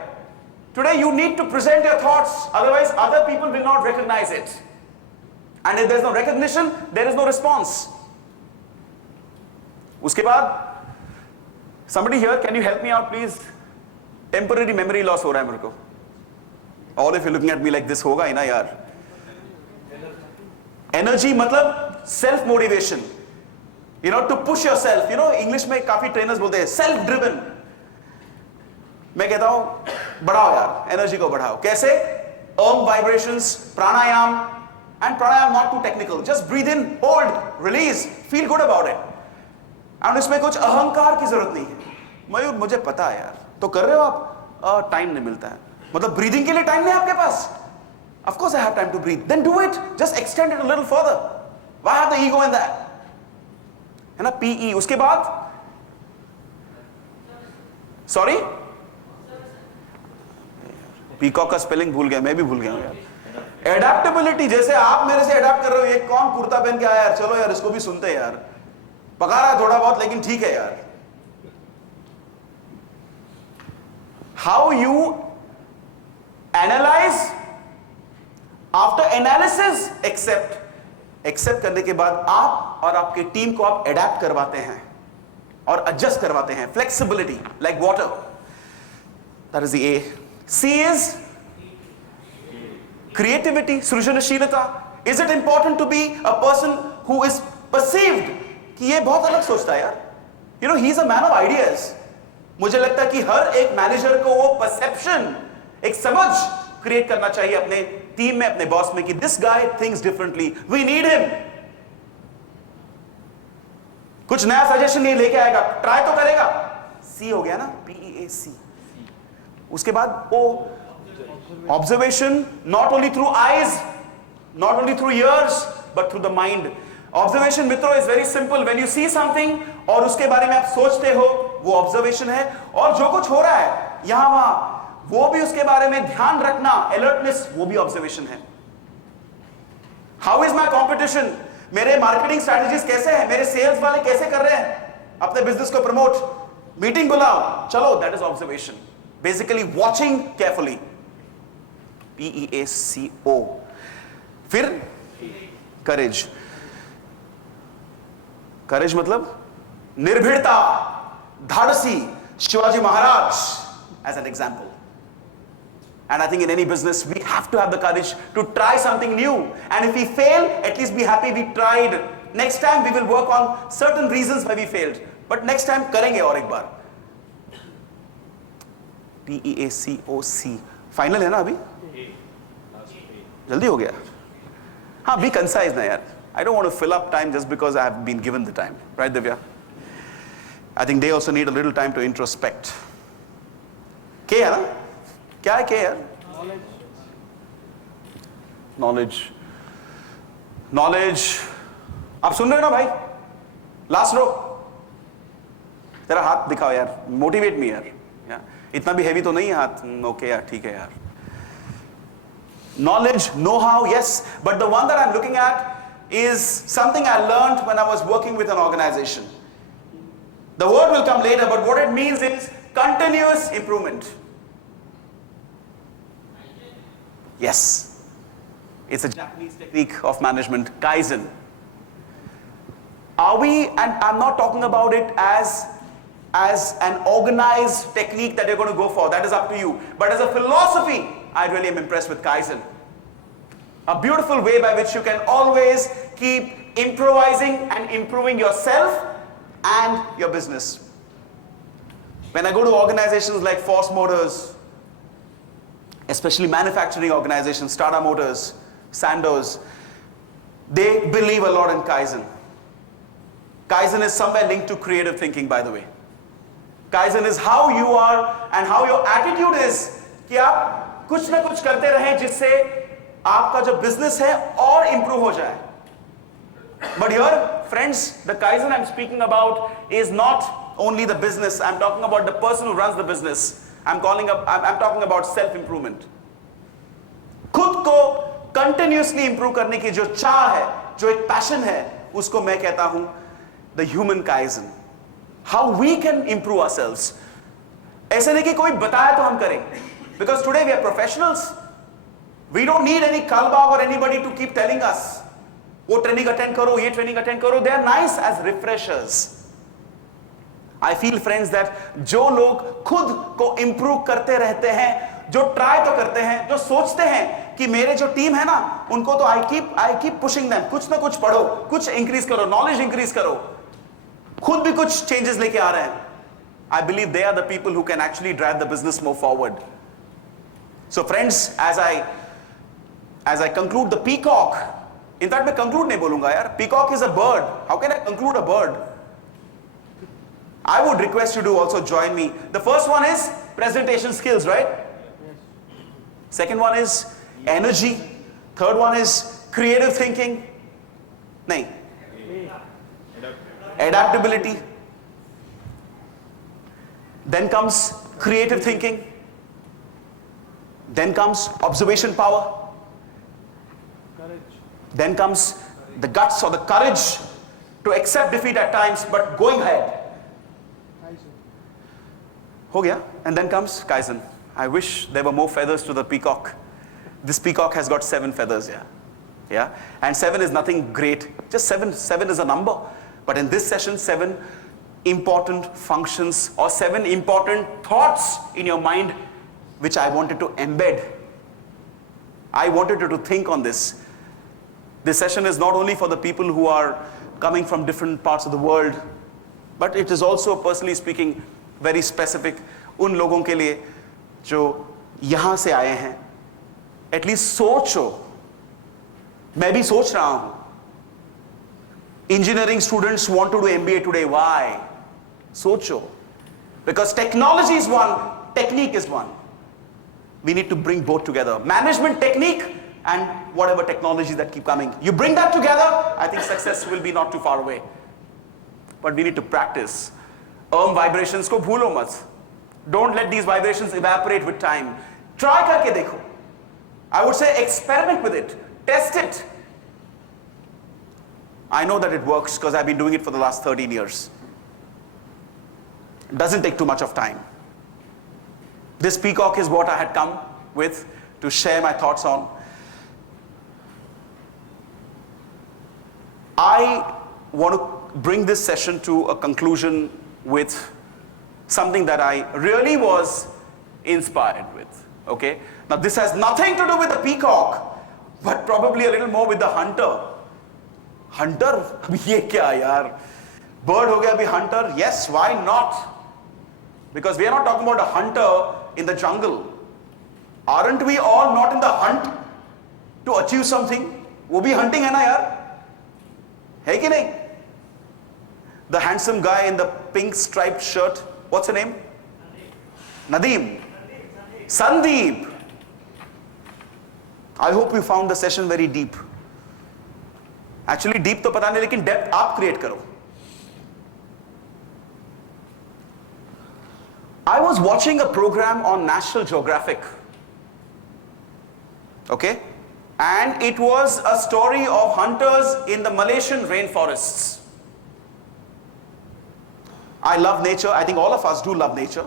Today you need to present your thoughts, otherwise other people will not recognize it. And if there's no recognition, there is no response. Uske baad, somebody here, can you help me out please? Temporary memory loss ho raha hai mere ko. All if you're looking at me like this, hoga hi na yaar. Energy matlab self motivation. You know, to push yourself. You know, English में काफी trainers बोलते हैं self driven. मैं कहता हूं बढ़ाओ यार, energy को बढ़ाओ. कैसे? Vibrations, pranayam, and pranayam not too technical. Just breathe in, hold, release, feel good about it. And इसमें कुछ अहंकार की जरूरत नहीं है. मयूर, मुझे पता है यार, तो कर रहे हो आप, टाइम नहीं मिलता है. मतलब ब्रीदिंग के लिए टाइम नहीं आपके पास? Of course I have time to breathe. Then do it. Just extend it a little further. Why have the ego in that? है ना, PE. उसके बाद, sorry? पीकॉक का स्पेलिंग भूल गया, मैं भी भूल गया हूं यार. एडेप्टेबिलिटी, जैसे आप मेरे से एडेप्ट कर रहे हो, ये कौन कुर्ता पहन के आया यार, चलो यार इसको भी सुनते हैं यार. पका रहा है थोड़ा बहुत, लेकिन ठीक है यार. How you analyse, after analysis accept करने के बाद आप और आपके टीम को आप एडेप्ट करवाते हैं और एडजस्ट करवाते हैं. Flexibility, like water. That is the A. C is creativity, सृजनशीलता. Is it important to be a person who is perceived कि ये बहुत अलग सोचता है यार? You know, he is a man of ideas. मुझे लगता है कि हर एक मैनेजर को वो perception, एक समझ क्रिएट करना चाहिए अपने टीम में, अपने बॉस में, कि this guy thinks differently. We need him. कुछ नया सजेशन ये लेके आएगा, ट्राई तो करेगा. C हो गया ना, PEAC. उसके बाद ओ Observation, not only through eyes, not only through ears, but through the mind. Observation, मित्रों, is very simple. When you see something और उसके बारे में आप सोचते हो, वो observation है. और जो कुछ हो रहा है यहाँ वहाँ, वो भी उसके बारे में ध्यान रखना, alertness, वो भी observation है. How is my competition? मेरे marketing strategies कैसे हैं? मेरे sales वाले कैसे कर रहे हैं अपने business को promote? Meeting बुलाओ, चलो, that is observation. Basically watching carefully. PEACO. फिर courage. Courage मतलब निर्भीकता, धाड़सी, Shivaji Maharaj as an example. And I think in any business we have to have the courage to try something new. And if we fail, at least be happy we tried. Next time we will work on certain reasons why we failed. But next time करेंगे और एक बार. PEACOC. Final है ना अभी? जल्दी हो गया? हाँ, be concise ना यार. I don't want to fill up time just because I have been given the time. Right, Divya? I think they also need a little time to introspect. K है ना? क्या है K यार? Knowledge. Knowledge. आप सुन रहे हो ना भाई? Last row. तेरा हाथ दिखाओ यार. Motivate me यार. इतना भी heavy तो नहीं है हाथ. Okay यार, ठीक है यार. Knowledge, know-how, yes. But the one that I'm looking at is something I learned when I was working with an organization. The word will come later, but what it means is continuous improvement. Yes. It's a Japanese technique of management, Kaizen. Are we, and I'm not talking about it as an organized technique that you're going to go for, that is up to you. But as a philosophy, I really am impressed with Kaizen. A beautiful way by which you can always keep improvising and improving yourself and your business. When I go to organizations like Force Motors, especially manufacturing organizations, Tata Motors, Sandoz, they believe a lot in Kaizen. Kaizen is somewhere linked to creative thinking, by the way. Kaizen is how you are and how your attitude is कि आप कुछ ना कुछ करते रहें जिससे आपका जो business है और improve हो जाए. But here, friends, the Kaizen I'm speaking about is not only the business. I'm talking about the person who runs the business. I'm talking about self-improvement. खुद को continuously improve करने की जो चाह है, जो एक passion है, उसको मैं कहता हूँ the human Kaizen. How we can improve ourselves. ऐसे नहीं कि कोई बताया तो हम करें. Because today we are professionals. We don't need any Kalbag or anybody to keep telling us. वो training attend करो, ये training attend करो. They are nice as refreshers. I feel, friends, that जो लोग खुद को improve करते रहते हैं, जो try तो करते हैं, जो सोचते हैं कि मेरे जो team है ना, उनको तो I keep pushing them. कुछ ना कुछ पढ़ो, कुछ increase करो, knowledge increase करो. खुद भी कुछ changes लेके आ रहे हैं. I believe they are the people who can actually drive the business more forward. So friends, as I conclude the peacock, in fact मैं conclude नहीं बोलूंगा यार. Peacock is a bird. How can I conclude a bird? I would request you to also join me. The first one is presentation skills, right? Yes. Second one is energy. Third one is creative thinking. Nahin. Adaptability. Then comes creative thinking. Then comes observation power. Courage. Then comes the guts or the courage to accept defeat at times, but going ahead. Ho gaya? And then comes Kaizen. I wish there were more feathers to the peacock. This peacock has got 7 feathers, yeah. And 7 is nothing great. Just 7 is a number. But in this session, 7 important functions or 7 important thoughts in your mind which I wanted to embed. I wanted you to think on this. This session is not only for the people who are coming from different parts of the world, but it is also, personally speaking, very specific उन लोगों के लिए जो यहाँ से आए हैं. At least सोचो. मैं भी सोच रहा हूँ. Engineering students want to do MBA today. Why? सोचो. Because technology is one, technique is one. we need to bring both together. Management technique and whatever technologies that keep coming. You bring that together, I think success will be not too far away. But we need to practice. Vibrations ko bhulo mat. Don't let these vibrations evaporate with time. Try karke dekho. I would say experiment with it. Test it. I know that it works because I've been doing it for the last 13 years. It doesn't take too much of time. This peacock is what I had come with to share my thoughts on. I want to bring this session to a conclusion with something that I really was inspired with. Okay? Now this has nothing to do with the peacock, but probably a little more with the hunter. Hunter? Ye kya yaar? Bird ho gaya abhi hunter? Yes, why not? Because we are not talking about a hunter in the jungle. Aren't we all not in the hunt to achieve something? Wo bhi hunting hai na yaar? Hai ki nahi? The handsome guy in the pink striped shirt, what's her name? Nadeem. Sandeep. I hope you found the session very deep. Actually deep to pata nahi, lekin depth aap create karo. I was watching a program on National Geographic. Okay? And it was a story of hunters in the Malaysian rainforests. I love nature. I think all of us do love nature.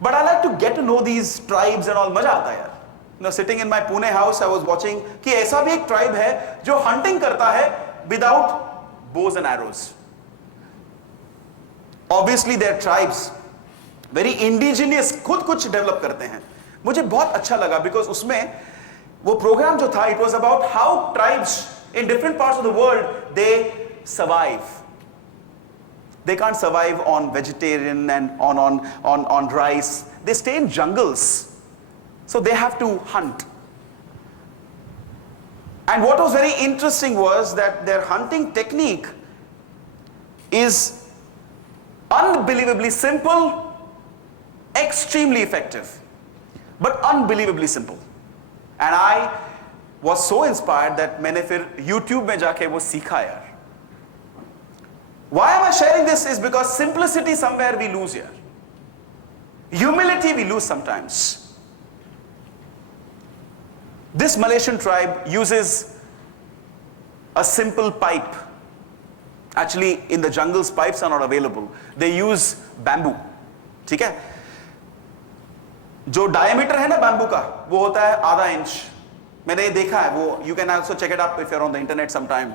But I like to get to know these tribes and all. Maja aata hai yaar. You know, sitting in my Pune house, I was watching कि ऐसा भी एक tribe है जो hunting करता है without bows and arrows. Obviously, their tribes very indigenous, खुद कुछ develop करते हैं. मुझे बहुत अच्छा लगा because उसमें वो program जो था, it was about how tribes in different parts of the world they survive. They can't survive on vegetarian and on rice. They stay in jungles. So they have to hunt. And what was very interesting was that their hunting technique is unbelievably simple, extremely effective, but unbelievably simple. And I was so inspired that मैंने फिर YouTube में जाके वो सीखा यार. Why am I sharing this is because simplicity somewhere we lose here. Humility we lose sometimes. This Malaysian tribe uses a simple pipe. Actually, in the jungles, pipes are not available. They use bamboo. ठीक है? जो diameter है ना bamboo का, वो होता है आधा इंच. मैंने ये देखा है वो. You can also check it up if you're on the internet sometime.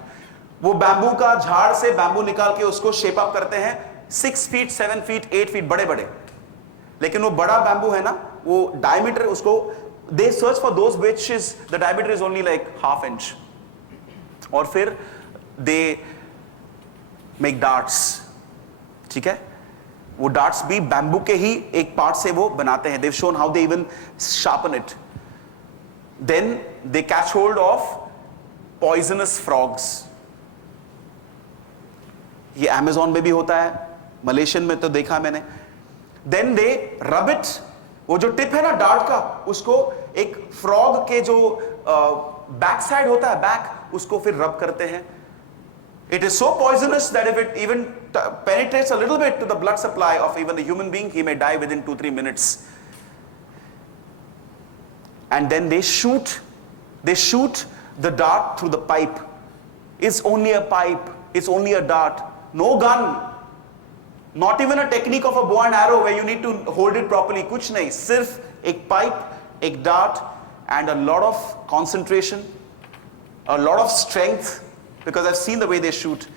वो बैम्बू का झाड़ से बैम्बू निकाल के उसको शेप अप करते हैं 6 फीट 7 फीट 8 फीट बड़े बड़े. लेकिन वो बड़ा बैम्बू है ना, वो डायमीटर उसको they search for those which is the diameter is only like half inch. और फिर they make darts. ठीक है? वो darts भी बैम्बू के ही एक पार्ट से वो बनाते हैं. They've shown how they even sharpen it. Then they catch hold of poisonous frogs. ये अमेज़न में भी होता है, मलेशियन में तो देखा मैंने. Then they rub it. वो जो टिप है ना डार्ट का, उसको एक फ्रॉग के जो बैक साइड होता है, बैक, उसको फिर रब करते हैं. It is so poisonous that if it even penetrates a little bit to the blood supply of even a human being, he may die within 2-3 minutes. And then they shoot the dart through the pipe. It's only a pipe. It's only a dart. No gun. Not even a technique of a bow and arrow where you need to hold it properly. कुछ नहीं. सिर्फ एक pipe, एक dart, and a lot of concentration, a lot of strength, because I've seen the way they shoot.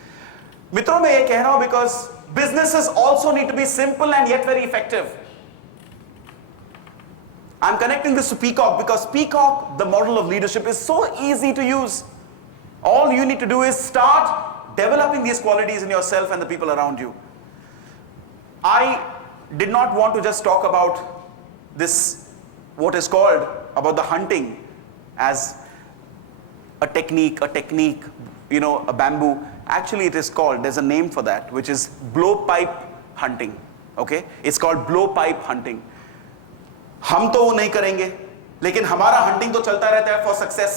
मित्रों मैं ये कह रहा हूँ because businesses also need to be simple and yet very effective. I'm connecting this to Peacock because Peacock, the model of leadership, is so easy to use. All you need to do is start developing these qualities in yourself and the people around you. I did not want to just talk about this, what is called about the hunting as a technique, you know, a bamboo. Actually, it is called, there's a name for that, which is blowpipe hunting. Okay? It's called blowpipe hunting. हम तो वो नहीं करेंगे, लेकिन हमारा hunting तो चलता रहता है फॉर सक्सेस।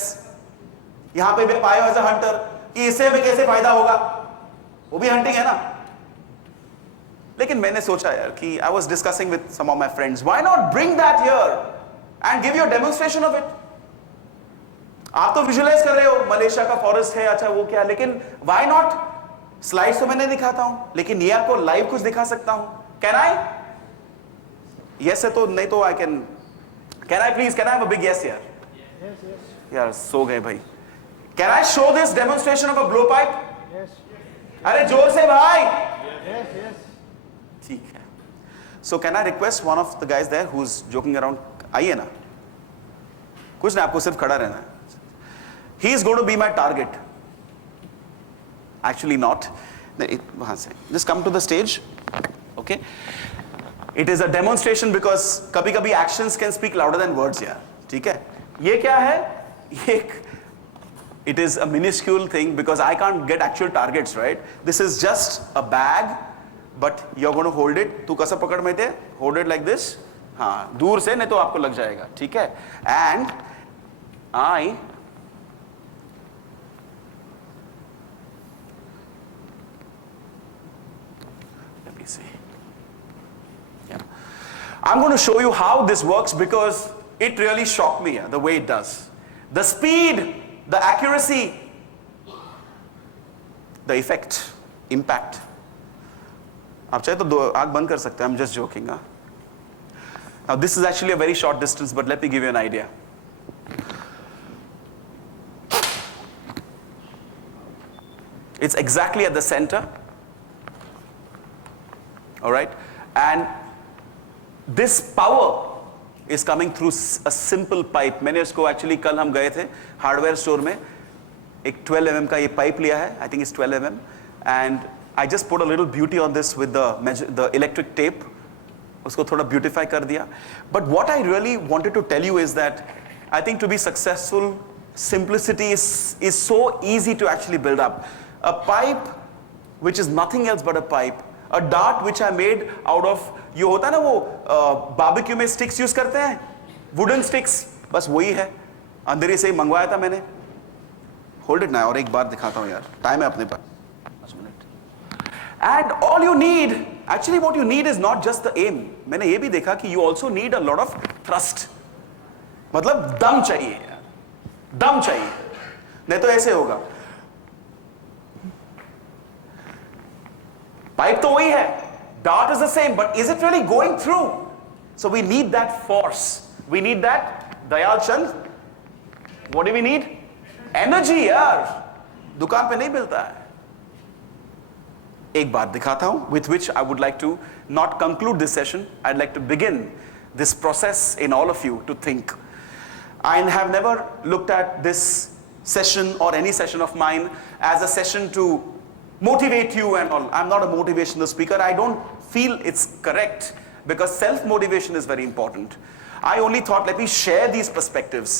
यहां पे भी पायो एज अ हंटर कि इससे हमें कैसे फायदा होगा, वो भी हंटिंग है ना। लेकिन मैंने सोचा यार कि I was discussing with some of my friends, why not bring that here and give your demonstration of it. आप तो विजुअलाइज कर रहे हो मलेशिया का फॉरेस्ट है, अच्छा वो क्या, लेकिन व्हाई नॉट, स्लाइड्स तो मैं नहीं दिखाता हूं, लेकिन ये आपको लाइव कुछ दिखा सकता हूं। Can I? यस है तो, नहीं तो I can I please, can I have a big yes यार? Yes, yes, यार सो गए भाई। Can I show this demonstration of a blow pipe? yes, अरे जोर से भाई। yes, yes. ठीक है। So can I request one of the guys there who is joking around, आइए ना, कुछ ना, आपको सिर्फ खड़ा रहना है। He is going to be my target, actually not, वहां से just come to the stage, okay. It is a demonstration because कभी कभी actions can speak louder than words यार, ठीक है। ये क्या है? ये it is a minuscule thing because I can't get actual targets, right? This is just a bag, but you're going to hold it. तू कैसा पकड़ में थे? Hold it like this. हाँ, दूर से, नहीं तो आपको लग जाएगा, ठीक है? And I let me see. Yeah, I'm going to show you how this works because it really shocked me, the way it does. The speed, the accuracy, the effect, impact. आप चाहे तो दो आंख बंद कर सकते हैं, I'm just joking. Now this is actually a very short distance, but let me give you an idea. It's exactly at the center, all right? And this power is coming through a simple pipe. मैंने इसको actually कल हम गए थे hardware store में, एक 12 mm का ये पाइप लिया है, I think it's 12 mm, and I just put a little beauty on this with the electric tape. उसको थोड़ा beautify कर दिया. But what I really wanted to tell you is that I think to be successful, simplicity is so easy to actually build up. A pipe which is nothing else but a pipe, a dart which I made out of, ये होता है ना वो barbecue में sticks use करते हैं, wooden sticks, बस वही है, अंदर ही से मंगवाया था मैंने। होल्ड इट ना, और एक बार दिखाता हूँ यार, टाइम है अपने पास, 5 मिनट। And all you need, actually what you need is not just the aim. मैंने ये भी देखा कि you also need a lot of thrust, मतलब दम चाहिए यार, दम चाहिए, नहीं तो ऐसे होगा। पाइप तो वही है, dart is the same, but is it really going through? So we need that force, we need that, Dayal Chand, what do we need? Energy यार, दुकान पे नहीं मिलता है। एक बात दिखाता हूं, with which I would like to not conclude this session, I'd like to begin this process in all of you to think. I have never looked at this session or any session of mine as a session to motivate you and all. I'm not a motivational speaker. I don't feel it's correct because self-motivation is very important. I only thought, let me share these perspectives.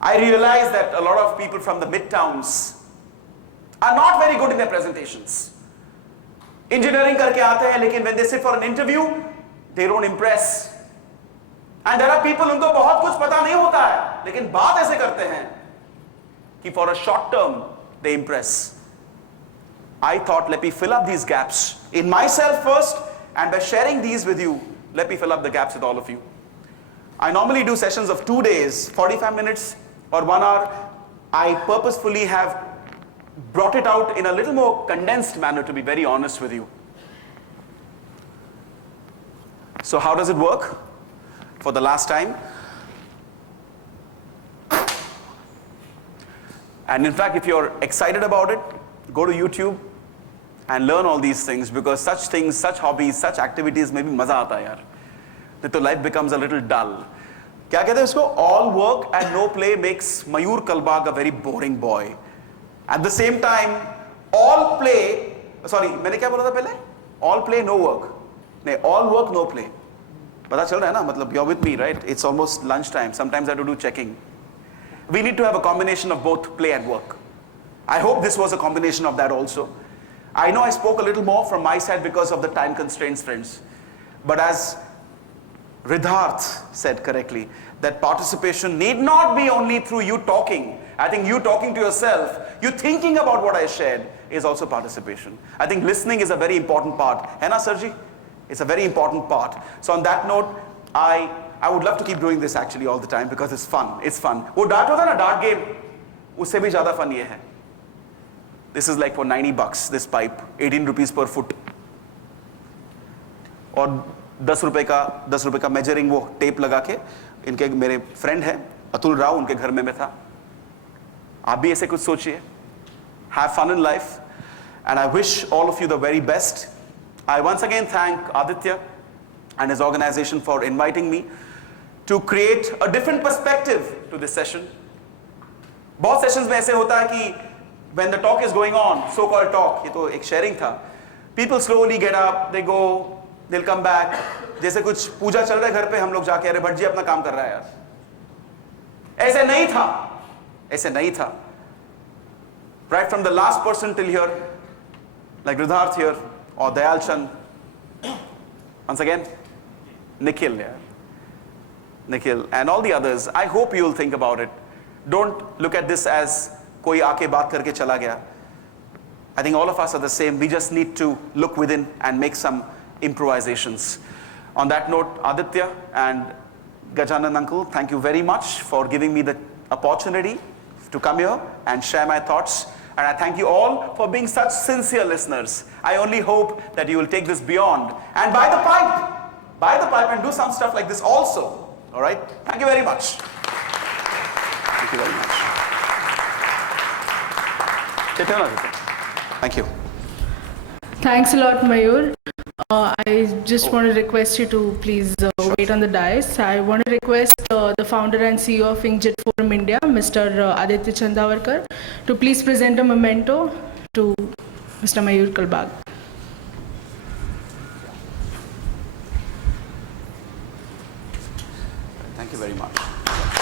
I realize that a lot of people from the mid-towns are not very good in their presentations. Engineering करके आते हैं, लेकिन when they sit for an interview, they don't impress. And there are people, उनको बहुत कुछ पता नहीं होता है, लेकिन बात ऐसे करते हैं कि for a short term they impress. I thought, let me fill up these gaps in myself first, and by sharing these with you, let me fill up the gaps with all of you. I normally do sessions of 2 days, 45 minutes or 1 hour. I purposefully have brought it out in a little more condensed manner, to be very honest with you. So how does it work? For the last time. And in fact, if you're excited about it, go to YouTube and learn all these things, because such things, such hobbies, such activities में भी मजा आता है यार, नहीं तो life becomes a little dull. क्या कहते हैं इसको? All work and no play makes Mayur Kalbag a very boring boy. At the same time, all play, sorry, मैंने क्या बोला था पहले? All play, no work. नहीं, all work, no play. पता चल रहा है ना? मतलब you're with me, right? It's almost lunchtime. Sometimes I have to do checking. We need to have a combination of both play and work. I hope this was a combination of that also. I know I spoke a little more from my side because of the time constraints, friends. But as Ridharth said correctly that participation need not be only through you talking. I think you talking to yourself, you thinking about what I shared is also participation. I think listening is a very important part. है ना sir ji? It's a very important part. So on that note, I would love to keep doing this actually all the time because it's fun. It's fun. वो dart होता है ना dart game, उससे भी ज़्यादा fun ये है. This is like for $90 this pipe, 18 rupees per foot. और 10 रुपए का मेजरिंग वो टेप लगा के इनके मेरे फ्रेंड है अतुल राव उनके घर में मैं था. आप भी ऐसे कुछ सोचिए. Have fun in life and I wish all of you the very best. I once again thank Aditya and his organization for inviting me to create a different perspective to this session. बहुत sessions में ऐसे होता है कि when the talk is going on, so-called talk, ये तो एक sharing था. People slowly get up, they go, they'll come back. जैसे कुछ पूजा चल रहा है घर पे हम लोग जाके अरे भट्ट जी अपना काम कर रहा है यार. ऐसे नहीं था. ऐसे नहीं था. Right from the last person till here, like Ridharth here or Dayal Chand. Once again, Nikhil, yeah. Nikhil and all the others. I hope you'll think about it. Don't look at this as कोई आके बात करके चला गया. I think all of us are the same. We just need to look within and make some improvisations. On that note, Aditya and Gajanan uncle, thank you very much for giving me the opportunity to come here and share my thoughts. And I thank you all for being such sincere listeners. I only hope that you will take this beyond and buy the pipe and do some stuff like this also. All right? Thank you very much. Thank you very much. Thank you. Thanks a lot, Mayur. I just want to request you to please wait on the dais. I want to request the founder and CEO of Inkjet Forum India, Mr. Aditya Chandavarkar, to please present a memento to Mr. Mayur Kalbag. Thank you very much.